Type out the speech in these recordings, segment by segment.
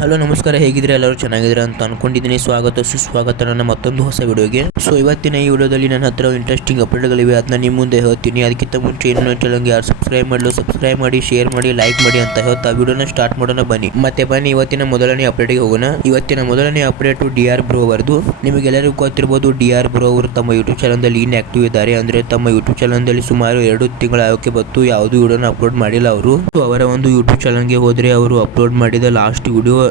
Hello ನಮಸ್ಕಾರ, ಹೇಗಿದ್ರೆ ಎಲ್ಲರೂ ಚೆನ್ನಾಗಿದ್ರೆ ಅಂತ ಅನ್ಕೊಂಡಿದ್ದೀನಿ. ಸ್ವಾಗತ ಸುಸ್ವಾಗತ ನನ್ನ ಮತ್ತೊಂದು ಹೊಸ ವಿಡಿಯೋಗೆ. ಸೊ ಇವತ್ತಿನ ಈ ವಿಡಿಯೋದಲ್ಲಿ ನನ್ನ ಹತ್ರ ಇಂಟ್ರೆಸ್ಟಿಂಗ್ ಅಪ್ಡೇಟ್ಗಳಿವೆ, ಅದನ್ನ ನಿಮ್ಮ ಮುಂದೆ ಹೇಳ್ತೀನಿ. ಅದಕ್ಕಿಂತ ಮುಂಚೆ ಇನ್ನೊಂದು ಚಾನಲ್ಗೆ ಯಾರು ಸಬ್ಸ್ಕ್ರೈಬ್ ಮಾಡಿ, ಶೇರ್ ಮಾಡಿ, ಲೈಕ್ ಮಾಡಿ ಅಂತ ಹೇಳ್ತಾ ವಿಡಿಯೋನ ಸ್ಟಾರ್ಟ್ ಮಾಡೋಣ. ಬನ್ನಿ ಇವತ್ತಿನ ಮೊದಲನೇ ಅಪ್ಡೇಟ್ಗೆ ಹೋಗೋಣ. ಇವತ್ತಿನ ಮೊದಲನೇ ಅಪ್ಡೇಟ್ ಡಿಆರ್ ಬ್ರೋ ಅವರದು. ನಿಮಗೆಲ್ಲರಿಗೂ ಗೊತ್ತಿರಬಹುದು, ಡಿಆರ್ ಬ್ರೋ ಅವರು ತಮ್ಮ ಯೂಟ್ಯೂಬ್ ಚಾನಲ್ನಲ್ಲಿ ಇನ್ಆಕ್ಟಿವ್ ಇದ್ದಾರೆ. ಅಂದ್ರೆ ತಮ್ಮ ಯೂಟ್ಯೂಬ್ ಚಾನಲ್ನಲ್ಲಿ ಸುಮಾರು 2 ತಿಂಗಳ ಆಗೋಕೆ ಬಂತು, ಯಾವುದೂ ವಿಡಿಯೋನ ಅಪ್ಲೋಡ್ ಮಾಡಿಲ್ಲ ಅವರು. ಅವರ ಒಂದು ಯೂಟ್ಯೂಬ್ ಚಾನಲ್ಗೆ ಹೋದ್ರೆ ಅವರು ಅಪ್ಲೋಡ್ ಮಾಡಿದ last video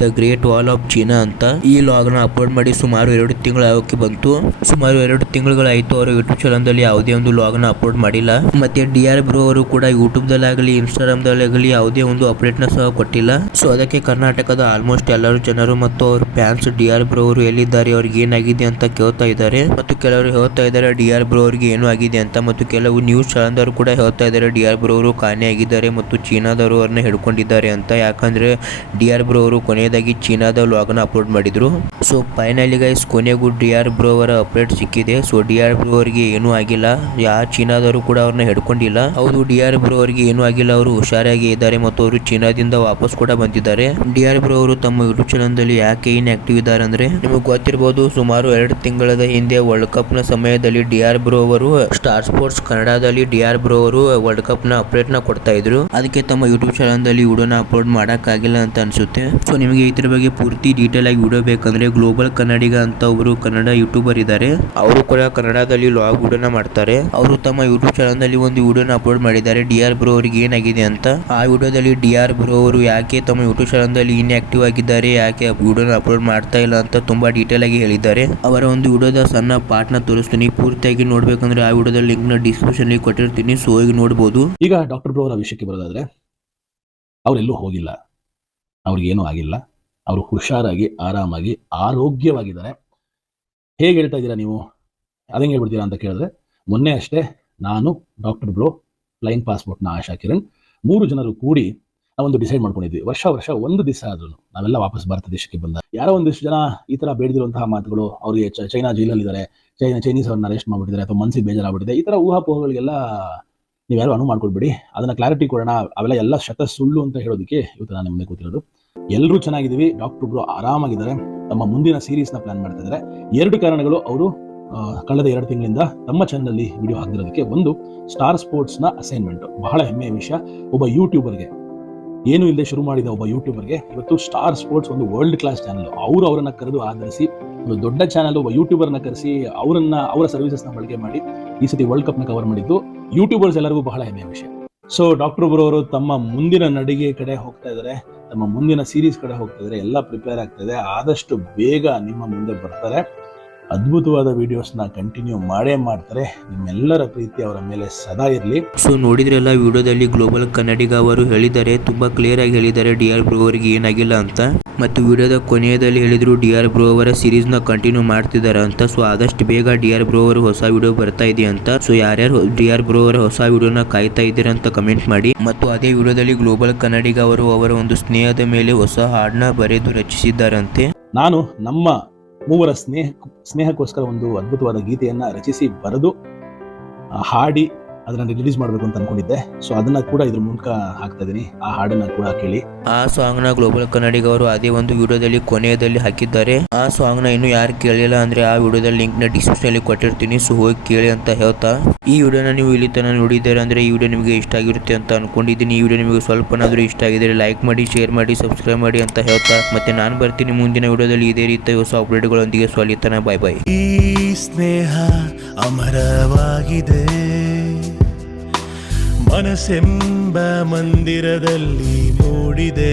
the great wall of China ಅಂತ. ಈ ಲಾಗ್ ನ ಅಪ್ಲೋಡ್ ಮಾಡಿ ಸುಮಾರು 2 ತಿಂಗಳ ಆಗೋಕೆ ಬಂತು. ಸುಮಾರು 2 ತಿಂಗಳುಗಳಾಯ್ತು ಅವರು ಯೂಟ್ಯೂಬ್ ಚಾನಲ್ ಯಾವುದೇ ಒಂದು ಲಾಗ್ ನ ಅಪ್ಲೋಡ್ ಮಾಡಿಲ್ಲ. ಮತ್ತೆ ಡಿಆರ್ ಬ್ರೋ ಅವರು ಕೂಡ ಯೂಟ್ಯೂಬ್ ದಲ್ಲಾಗಲಿ ಇನ್ಸ್ಟಾಗ್ರಾಮ್ ದಲ್ಲಾಗಲಿ ಯಾವುದೇ ಒಂದು ಅಪ್ಡೇಟ್ ನ ಸಹ ಕೊಟ್ಟಿಲ್ಲ. ಸೊ ಅದಕ್ಕೆ ಕರ್ನಾಟಕದ ಆಲ್ಮೋಸ್ಟ್ ಎಲ್ಲರೂ ಜನರು ಮತ್ತು ಅವ್ರ ಫ್ಯಾನ್ಸ್ ಡಿಆರ್ ಬ್ರೋ ಅವರು ಎಲ್ಲಿದ್ದಾರೆ, ಅವ್ರಿಗೆ ಏನಾಗಿದೆ ಅಂತ ಕೇಳ್ತಾ ಇದ್ದಾರೆ. ಮತ್ತು ಕೆಲವರು ಹೇಳ್ತಾ ಇದ್ದಾರೆ ಡಿಆರ್ ಬ್ರೋ ಅವರಿಗೆ ಏನು ಆಗಿದೆ ಅಂತ. ಮತ್ತು ಕೆಲವು ನ್ಯೂಸ್ ಚಾನಲ್ ಕೂಡ ಹೇಳ್ತಾ ಇದ್ದಾರೆ ಡಿಆರ್ ಬ್ರೋ ಅವರು ಕಾಣೆಯಾಗಿದ್ದಾರೆ ಮತ್ತು ಚೀನಾದವರು ಅವ್ರನ್ನ ಹಿಡ್ಕೊಂಡಿದ್ದಾರೆ ಅಂತ. ಯಾಕಂದ್ರೆ ಡಿಆರ್ ಬ್ರೋ ಅವರು ಕೊನೆಯದಾಗಿ ಚೀನಾದ ಲಾಗ್ ನ ಅಪ್ಲೋಡ್ ಮಾಡಿದ್ರು. ಸೊ ಫೈನಲಿ ಗೈಸ್, ಕೊನೆಗೂ ಡಿಆರ್ ಬ್ರೋ ಅವರ ಅಪ್ಡೇಟ್ ಸಿಕ್ಕಿದೆ. ಸೊ ಡಿಆರ್ ಬ್ರೋ ಅವರಿಗೆ ಏನೂ ಆಗಿಲ್ಲ, ಚೀನಾದವರು ಕೂಡ ಅವ್ರನ್ನ ಹಿಡ್ಕೊಂಡಿಲ್ಲ. ಹೌದು, ಡಿಆರ್ ಬ್ರೋ ಅವರಿಗೆ ಏನೂ ಆಗಿಲ್ಲ, ಅವರು ಹುಷಾರಾಗಿ ಇದ್ದಾರೆ ಮತ್ತು ಅವರು ಚೀನಾದಿಂದ ವಾಪಸ್ ಕೂಡ ಬಂದಿದ್ದಾರೆ. ಡಿಆರ್ ಬ್ರೋ ಅವರು ತಮ್ಮ ಯೂಟ್ಯೂಬ್ ಚಾನಲ್ ಯಾಕೆ ಇನ್ಆಕ್ಟಿವ್ ಇದ್ದಾರೆ ಅಂದ್ರೆ, ನಿಮಗೆ ಗೊತ್ತಿರಬಹುದು, ಸುಮಾರು 2 ತಿಂಗಳ ಹಿಂದೆ ವರ್ಲ್ಡ್ ಕಪ್ ನ ಸಮಯದಲ್ಲಿ ಡಿಆರ್ ಬ್ರೋ ಅವರು ಸ್ಟಾರ್ ಸ್ಪೋರ್ಟ್ಸ್ ಕನ್ನಡದಲ್ಲಿ ಡಿಆರ್ ಬ್ರೋ ಅವರು ವರ್ಲ್ಡ್ ಕಪ್ ನ ಅಪ್ಡೇಟ್ ನ ಕೊಡ್ತಾ ಇದ್ರು. ಅದಕ್ಕೆ ತಮ್ಮ ಯೂಟ್ಯೂಬ್ ಚಾನಲ್ ವಿಡಿಯೋನ ಅಪ್ಲೋಡ್ ಮಾಡಕ್ಕಾಗಿಲ್ಲ ಅಂತ ಅನ್ಸುತ್ತೆ. ಸೊ ನಿಮಗೆ ಇದ್ರ ಬಗ್ಗೆ ಪೂರ್ತಿ ಡೀಟೇಲ್ ಆಗಿ ವಿಡಿಯೋ ಬೇಕಂದ್ರೆ ಗ್ಲೋಬಲ್ ಕನ್ನಡಿಗ ಅಂತ ಒಬ್ರು ಕನ್ನಡ ಯೂಟ್ಯೂಬರ್ ಇದ್ದಾರೆ. ಅವರು ಕೂಡ ಕನ್ನಡದಲ್ಲಿ ಲಾಗ್ ವಿಡಿಯೋನ ಮಾಡ್ತಾರೆ. ಅವರು ತಮ್ಮ ಯೂಟ್ಯೂಬ್ ಚಾನಲ್ ನಲ್ಲಿ ಒಂದು ವಿಡಿಯೋನ ಅಪ್ಲೋಡ್ ಮಾಡಿದ್ದಾರೆ ಡಿಆರ್ ಬ್ರೋ ಅವರಿಗೆ ಏನಾಗಿದೆ ಅಂತ. ಆ ವಿಡಿಯೋದಲ್ಲಿ ಡಿಆರ್ ಬ್ರೋ ಅವರು ಯಾಕೆ ತಮ್ಮ ಯೂಟ್ಯೂಬ್ ಚಾನಲ್ ನಲ್ಲಿ ಇನ್ಆಕ್ಟಿವ್ ಆಗಿದ್ದಾರೆ, ಯಾಕೆ ವಿಡಿಯೋನ ಅಪ್ಲೋಡ್ ಮಾಡ್ತಾ ಇಲ್ಲ ಅಂತ ತುಂಬಾ ಡೀಟೇಲ್ ಆಗಿ ಹೇಳಿದ್ದಾರೆ. ಅವರ ಒಂದು ವಿಡಿಯೋದ ಸಣ್ಣ ಪಾರ್ಟ್ ನ ತೋರಿಸ್ತೀನಿ. ಪೂರ್ತಿಯಾಗಿ ನೋಡ್ಬೇಕಂದ್ರೆ ಆ ವಿಡಿಯೋದ ಲಿಂಕ್ ನ ಡಿಸ್ಕ್ರಿಪ್ಷನ್ ಅಲ್ಲಿ ಕೊಟ್ಟಿರ್ತೀನಿ, ಸೊ ಹೋಗಿ ನೋಡಬಹುದು. ಈಗ ಡಾಕ್ಟರ್ ಬ್ರೋ ಅವರ ವಿಷಯಕ್ಕೆ ಬರೋದಾದ್ರೆ, ಅವರೆಲ್ಲೂ ಹೋಗಿಲ್ಲ, ಅವ್ರಿಗೇನೂ ಆಗಿಲ್ಲ, ಅವರು ಹುಷಾರಾಗಿ ಆರಾಮಾಗಿ ಆರೋಗ್ಯವಾಗಿದ್ದಾರೆ. ಹೇಗೆ ಹೇಳ್ತಾ ಇದ್ದೀರಾ ನೀವು, ಅದಂಗೆ ಹೇಳ್ಬಿಡ್ತೀರಾ ಅಂತ ಕೇಳಿದ್ರೆ, ಮೊನ್ನೆ ಅಷ್ಟೇ ನಾನು, ಡಾಕ್ಟರ್ ಬ್ರೋ, ಫ್ಲೈಯಿಂಗ್ ಪಾಸ್ಪೋರ್ಟ್ನ ಆಶಾ ಕಿರಣ್ 3 ಜನರು ಕೂಡಿ ನಾವೊಂದು ಡಿಸೈಡ್ ಮಾಡ್ಕೊಂಡಿದ್ವಿ. ವರ್ಷ ಒಂದು ದಿವಸ ಆದ್ರೂ ನಾವೆಲ್ಲ ವಾಪಸ್ ಭಾರತ ದೇಶಕ್ಕೆ ಬಂದ ಯಾರೋ ಒಂದಿಷ್ಟು ಜನ ಈ ತರ ಬೇಡದಿರುವಂತಹ ಮಾತುಗಳು, ಅವರಿಗೆ ಚೈನಾ ಜೈಲಲ್ಲಿದ್ದಾರೆ, ಚೈನೀಸ್ ಅವ್ರನ್ನ ಅರೆಸ್ಟ್ ಮಾಡ್ಬಿಟ್ಟಿದ್ದಾರೆ ಅಥವಾ ಮನಸ್ಸಿಗೆ ಬೇಜಾರಾಗ್ಬಿಟ್ಟಿದೆ, ಈ ತರ ಊಹಾಪೋಹಗಳಿಗೆಲ್ಲ ನೀವ್ಯಾರು ಅನುವು ಮಾಡ್ಕೊಳ್ಬೇಡಿ. ಅದನ್ನ ಕ್ಲಾರಿಟಿ ಕೊಡೋಣ, ಅವೆಲ್ಲ ಎಲ್ಲ ಶತ ಸುಳ್ಳು ಅಂತ ಹೇಳೋದಕ್ಕೆ ಇವತ್ತು ನಾನು ನಿಮಗೆ ಕೂತಿರೋದು. ಎಲ್ಲರೂ ಚೆನ್ನಾಗಿದ್ದೀವಿ, ಡಾಕ್ಟರ್ ಬ್ರೋ ಆರಾಮಾಗಿದ್ದಾರೆ, ತಮ್ಮ ಮುಂದಿನ ಸೀರೀಸ್ ನ ಪ್ಲಾನ್ ಮಾಡ್ತಾ ಇದ್ದಾರೆ. 2 ಕಾರಣಗಳು ಅವರು ಕಳೆದ 2 ತಿಂಗಳಿಂದ ತಮ್ಮ ಚಾನಲ್ ಅಲ್ಲಿ ವಿಡಿಯೋ ಹಾಕಿರೋದಕ್ಕೆ. ಒಂದು, ಸ್ಟಾರ್ ಸ್ಪೋರ್ಟ್ಸ್ ನ ಅಸೈನ್ಮೆಂಟ್, ಬಹಳ ಹೆಮ್ಮೆಯ ವಿಷಯ. ಒಬ್ಬ ಯೂಟ್ಯೂಬರ್ಗೆ, ಏನು ಇಲ್ಲದೆ ಶುರು ಮಾಡಿದ ಒಬ್ಬ ಯೂಟ್ಯೂಬರ್ಗೆ ಇವತ್ತು ಸ್ಟಾರ್ ಸ್ಪೋರ್ಟ್ಸ್ ಒಂದು ವರ್ಲ್ಡ್ ಕ್ಲಾಸ್ ಚಾನಲ್, ಅವರನ್ನ ಕರೆದು ಆಧರಿಸಿ ಒಂದು ದೊಡ್ಡ ಚಾನಲ್, ಒಬ್ಬ ಯೂಟ್ಯೂಬರ್ನ ಕರೆಸಿ ಅವರ ಸರ್ವಿಸಸ್ ನ ಬಳಕೆ ಮಾಡಿ ಈ ಸತಿ ವರ್ಲ್ಡ್ ಕಪ್ ನ ಕವರ್ ಮಾಡಿದ್ದು ಯೂಟ್ಯೂಬರ್ಸ್ ಎಲ್ಲರಿಗೂ ಬಹಳ ಹೆಮ್ಮೆಯ ವಿಷಯ. ಸೊ ಡಾಕ್ಟರ್ ಬ್ರೋ ಅವರು ತಮ್ಮ ಮುಂದಿನ ನಡಿಗೆ ಕಡೆ ಹೋಗ್ತಾ ಇದ್ದಾರೆ, ತಮ್ಮ ಮುಂದಿನ ಸೀರೀಸ್ ಕಡೆ ಹೋಗ್ತಾ ಇದ್ದಾರೆ, ಎಲ್ಲ ಪ್ರಿಪೇರ್ ಆಗ್ತಾ ಇದೆ. ಆದಷ್ಟು ಬೇಗ ನಿಮ್ಮ ಮುಂದೆ ಬರ್ತಾರೆ, ಅದ್ಭುತವಾದ ವಿಡಿಯೋಸ್ನ ಕಂಟಿನ್ಯೂ ಮಾಡೇ ಮಾಡ್ತಾರೆ. ನಿಮ್ಮೆಲ್ಲರ ಪ್ರೀತಿ ಅವರ ಮೇಲೆ ಸದಾ ಇರಲಿ. ಸೊ ನೋಡಿದ್ರೆಲ್ಲ, ವಿಡಿಯೋದಲ್ಲಿ ಗ್ಲೋಬಲ್ ಕನ್ನಡಿಗ ಅವರು ಹೇಳಿದ್ದಾರೆ, ತುಂಬಾ ಕ್ಲಿಯರ್ ಆಗಿ ಹೇಳಿದ್ದಾರೆ ಡಿಆರ್ ಬ್ರೋ ಅವರಿಗೆ ಏನಾಗಿಲ್ಲ ಅಂತ. ಮತ್ತು ವಿಡಿಯೋದ ಕೊನೆಯದಲ್ಲಿ ಹೇಳಿದ್ರು ಡಿಆರ್ ಬ್ರೋ ಅವರ ಸೀರೀಸ್ ನ ಕಂಟಿನ್ಯೂ ಮಾಡ್ತಿದ್ದಾರೆ ಅಂತ. ಸೊ ಆದಷ್ಟು ಬೇಗ ಡಿಆರ್ ಬ್ರೋ ಅವರು ಹೊಸ ವಿಡಿಯೋ ಬರ್ತಾ ಇದೆ ಅಂತ. ಸೊ ಯಾರ್ಯಾರು ಡಿಆರ್ ಬ್ರೋ ಅವರ ಹೊಸ ವಿಡಿಯೋನ ಕಾಯ್ತಾ ಇದ್ದೀರಾ ಅಂತ ಕಮೆಂಟ್ ಮಾಡಿ. ಮತ್ತು ಅದೇ ವಿಡಿಯೋದಲ್ಲಿ ಗ್ಲೋಬಲ್ ಕನ್ನಡಿಗ ಅವರು ಅವರ ಒಂದು ಸ್ನೇಹದ ಮೇಲೆ ಹೊಸ ಹಾಡನ್ನ ಬರೆದು ರಚಿಸಿದ್ದಾರಂತೆ. ನಾನು ನಮ್ಮ 3 ಸ್ನೇಹಕ್ಕೋಸ್ಕರ ಒಂದು ಅದ್ಭುತವಾದ ಗೀತೆಯನ್ನ ರಚಿಸಿ ಬರೆದು ಹಾಡಿ ಅದನ್ನ ರಿಲೀಸ್ ಮಾಡಬೇಕು ಅಂತ ಅನ್ಕೊಂಡಿದ್ದೆ. ಸೊ ಅದನ್ನ ಕೂಡ ಇದ್ರ ಮೂಲಕ ಹಾಕ್ತಾ ಇದೀನಿ, ಆ ಹಾಡನ್ನ ಕೂಡ ಕೇಳಿ. ಆ ಸಾಂಗ್ ನ ಗ್ಲೋಬಲ್ ಕನ್ನಡಿಗ ಅವರು ಅದೇ ಒಂದು ವಿಡಿಯೋದಲ್ಲಿ ಕೊನೆಯದಲ್ಲಿ ಹಾಕಿದ್ದಾರೆ. ಆ ಸಾಂಗ್ ನ ಇನ್ನು ಯಾರು ಕೇಳಿಲ್ಲ ಅಂದ್ರೆ ಆ ವಿಡಿಯೋದಲ್ಲಿ ಲಿಂಕ್ ನ ಡಿಸ್ಕ್ರಿಪ್ಷನ್ ಅಲ್ಲಿ ಕೊಟ್ಟಿರ್ತೀನಿ, ಸೊ ಹೋಗಿ ಕೇಳಿ ಅಂತ ಹೇಳ್ತಾ, ಈ ವಿಡಿಯೋನ ನೀವು ಇಲ್ಲಿ ತನಕ ನೋಡಿದ್ದಾರೆ ಅಂದ್ರೆ ಈ ವಿಡಿಯೋ ನಿಮಗೆ ಇಷ್ಟ ಆಗಿರುತ್ತೆ ಅಂತ ಅನ್ಕೊಂಡಿದ್ದೀನಿ. ಈ ವಿಡಿಯೋ ನಿಮಗೆ ಸ್ವಲ್ಪನಾದ್ರೂ ಇಷ್ಟ ಆಗಿದ್ರೆ ಲೈಕ್ ಮಾಡಿ, ಶೇರ್ ಮಾಡಿ, ಸಬ್ಸ್ಕ್ರೈಬ್ ಮಾಡಿ ಅಂತ ಹೇಳ್ತಾ, ಮತ್ತೆ ನಾನು ಬರ್ತೀನಿ ಮುಂದಿನ ವಿಡಿಯೋದಲ್ಲಿ ಇದೇ ರೀತಿ ಹೊಸ ಅಪ್ಡೇಟ್ಗಳೊಂದಿಗೆ. ಸೊ ಅಲ್ಲಿ ತನಕ ಬಾಯ್ ಬಾಯ್. ಈ ಸ್ನೇಹ ಅಮರವಾಗಿದೆ, ಮನಸ್ಸೆಂಬ ಮಂದಿರದಲ್ಲಿ ಮೂಡಿದೆ.